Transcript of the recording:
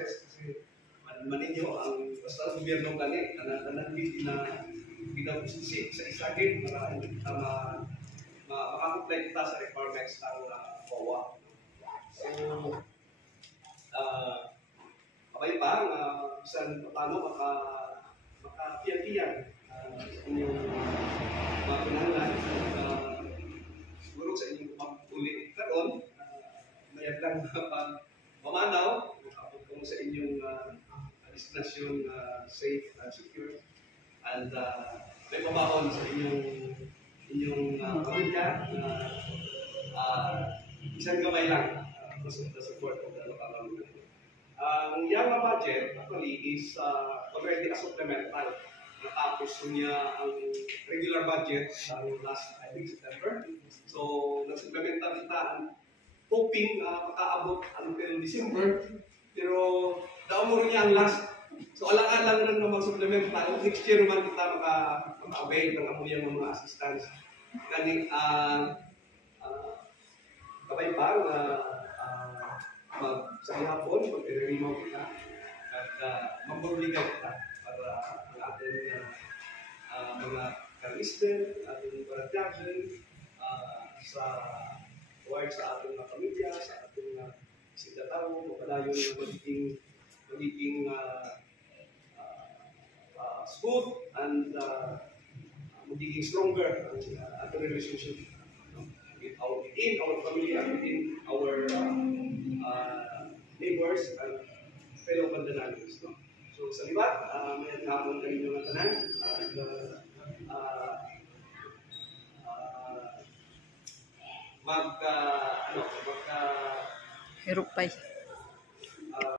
process kasi maninyo ang basta gobyerno gani tanan pinag-usisi sa isagin para kita makakomply kita sa requirements ng COA. So, kapay pa, bisan paano makapiyan-piyan sa inyong mga pinanglan, siguro sa inyong pag-uli karon, mayag lang pamanaw, kung sa inyong destination safe and secure, and may pabahon sa inyong pamilya isang gamay lang because of the support of the local government. Ang Yama budget actually is already a supplemental. Natapos niya ang regular budget last, I think, September. So, nag-supplemental kita hoping makaabot until December. Pero, daumuro niya ang last. So, alang-alang rin na mag-supplemental. Next year naman kita maka-avail ng amuyang mga assistance. Gani, kabay pa sa hapon, pag-remimaw kita at mag-obligaw kita para ang ating mga karisten, ating barangay, sa ating mga pamilya, sa ating sigataw, mapalayo na magiging smooth and magiging stronger ang ating relationship within our family and within our neighbors and fellow Bandananos. No? So sa libat, may nakapon kayo ng tanan and Hirupay.